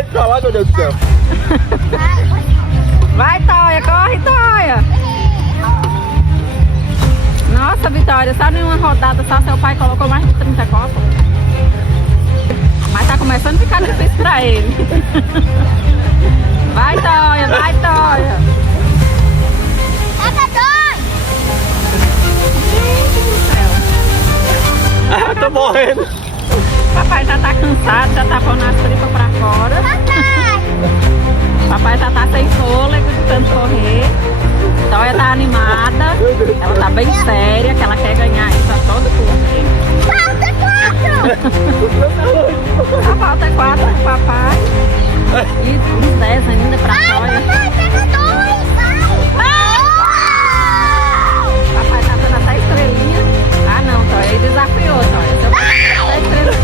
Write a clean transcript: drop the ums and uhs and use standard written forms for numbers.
correndo pra lá, meu Deus do céu. Vai, Toia, corre, Toia. Nossa, Vitória, sabe em uma rodada só seu pai colocou mais de 30 copos? Mas tá começando a ficar difícil pra ele. Vai, Toia, vai, Toia. Ah, tô morrendo. Papai já tá cansado, já tá pondo as tripas pra fora. Papai já tá sem fôlego de tanto correr. Toia tá animada. Ela tá bem séria, que ela quer ganhar isso a todo custo. Só falta 4 pro papai. E uns 10 ainda pra Toia. Papai tá dando até estrelinha. Ah não, Toia, ele desafiou, Toia. Seu papai tá até estrelinha.